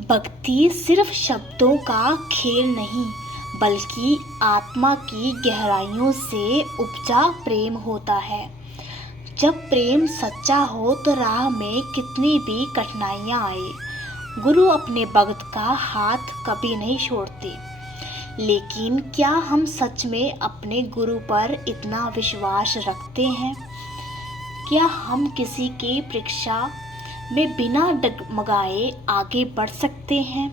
भक्ति सिर्फ शब्दों का खेल नहीं, बल्कि आत्मा की गहराइयों से उपजा प्रेम होता है। जब प्रेम सच्चा हो तो राह में कितनी भी कठिनाइयाँ आए, गुरु अपने भक्त का हाथ कभी नहीं छोड़ते। लेकिन क्या हम सच में अपने गुरु पर इतना विश्वास रखते हैं? क्या हम किसी की परीक्षा में बिना डगमगाए आगे बढ़ सकते हैं?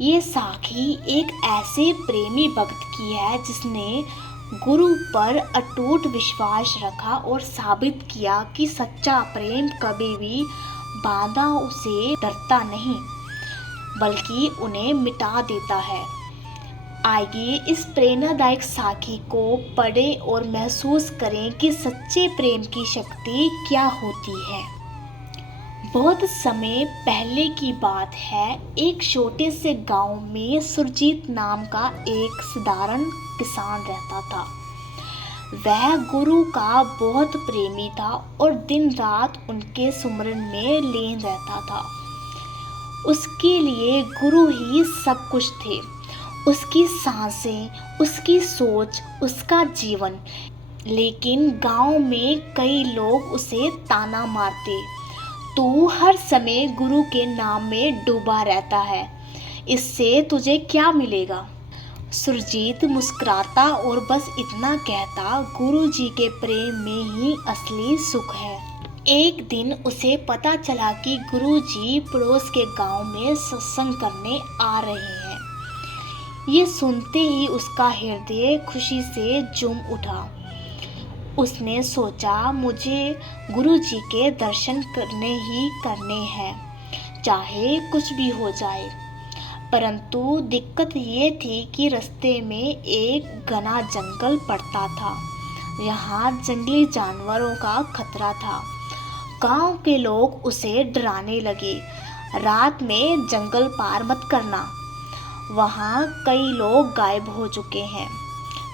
ये साखी एक ऐसे प्रेमी भक्त की है जिसने गुरु पर अटूट विश्वास रखा और साबित किया कि सच्चा प्रेम कभी भी बाधाओं से डरता नहीं, बल्कि उन्हें मिटा देता है। आइए इस प्रेरणादायक साखी को पढ़ें और महसूस करें कि सच्चे प्रेम की शक्ति क्या होती है। बहुत समय पहले की बात है। एक छोटे से गांव में सुरजीत नाम का एक साधारण किसान रहता था। वह गुरु का बहुत प्रेमी था और दिन रात उनके सुमरन में लीन रहता था। उसके लिए गुरु ही सब कुछ थे, उसकी सांसें, उसकी सोच, उसका जीवन। लेकिन गांव में कई लोग उसे ताना मारते, तू हर समय गुरु के नाम में डूबा रहता है, इससे तुझे क्या मिलेगा? सुरजीत मुस्कुराता और बस इतना कहता, गुरु जी के प्रेम में ही असली सुख है। एक दिन उसे पता चला कि गुरु जी पड़ोस के गांव में सत्संग करने आ रहे हैं। ये सुनते ही उसका हृदय खुशी से झूम उठा। उसने सोचा, मुझे गुरु जी के दर्शन करने ही करने हैं, चाहे कुछ भी हो जाए। परंतु दिक्कत ये थी कि रास्ते में एक घना जंगल पड़ता था। यहाँ जंगली जानवरों का खतरा था। गांव के लोग उसे डराने लगे, रात में जंगल पार मत करना, वहाँ कई लोग गायब हो चुके हैं।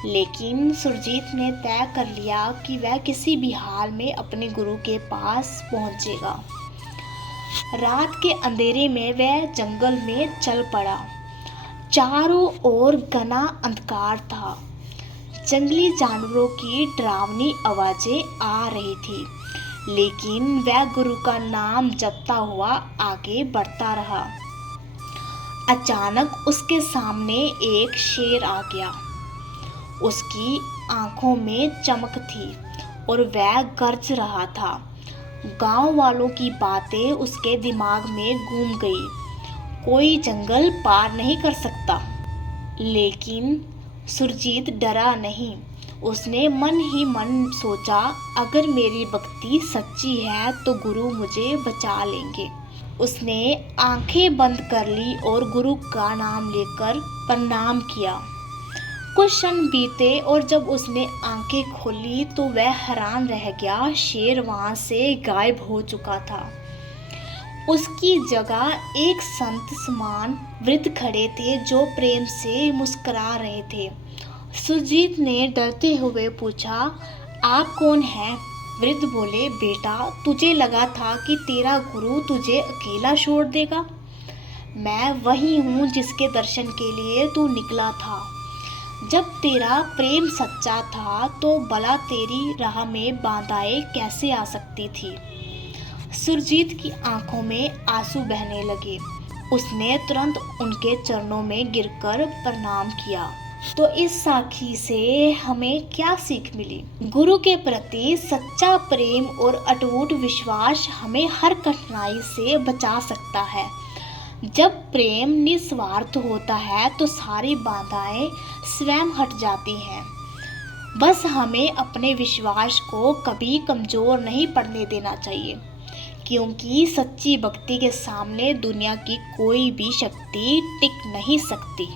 लेकिन सुरजीत ने तय कर लिया कि वह किसी भी हाल में अपने गुरु के पास पहुँचेगा। रात के अंधेरे में वह जंगल में चल पड़ा। चारों ओर घना अंधकार था। जंगली जानवरों की डरावनी आवाजें आ रही थी, लेकिन वह गुरु का नाम जपता हुआ आगे बढ़ता रहा। अचानक उसके सामने एक शेर आ गया। उसकी आंखों में चमक थी और वह गरज रहा था। गांव वालों की बातें उसके दिमाग में घूम गई। कोई जंगल पार नहीं कर सकता। लेकिन सुरजीत डरा नहीं। उसने मन ही मन सोचा, अगर मेरी भक्ति सच्ची है तो गुरु मुझे बचा लेंगे। उसने आंखें बंद कर ली और गुरु का नाम लेकर प्रणाम किया। कुछ क्षण बीते और जब उसने आंखें खोली तो वह हैरान रह गया। शेर वहां से गायब हो चुका था। उसकी जगह एक संत समान वृद्ध खड़े थे जो प्रेम से मुस्कुरा रहे थे। सुरजीत ने डरते हुए पूछा, आप कौन हैं? वृद्ध बोले, बेटा, तुझे लगा था कि तेरा गुरु तुझे अकेला छोड़ देगा? मैं वही हूँ जिसके दर्शन के लिए तू निकला था। जब तेरा प्रेम सच्चा था तो भला तेरी राह में बाधाएं कैसे आ सकती थी? सुरजीत की आंखों में आंसू बहने लगे। उसने तुरंत उनके चरणों में गिरकर प्रणाम किया। तो इस साखी से हमें क्या सीख मिली? गुरु के प्रति सच्चा प्रेम और अटूट विश्वास हमें हर कठिनाई से बचा सकता है। जब प्रेम निस्वार्थ होता है तो सारी बाधाएं स्वयं हट जाती हैं। बस हमें अपने विश्वास को कभी कमजोर नहीं पड़ने देना चाहिए, क्योंकि सच्ची भक्ति के सामने दुनिया की कोई भी शक्ति टिक नहीं सकती।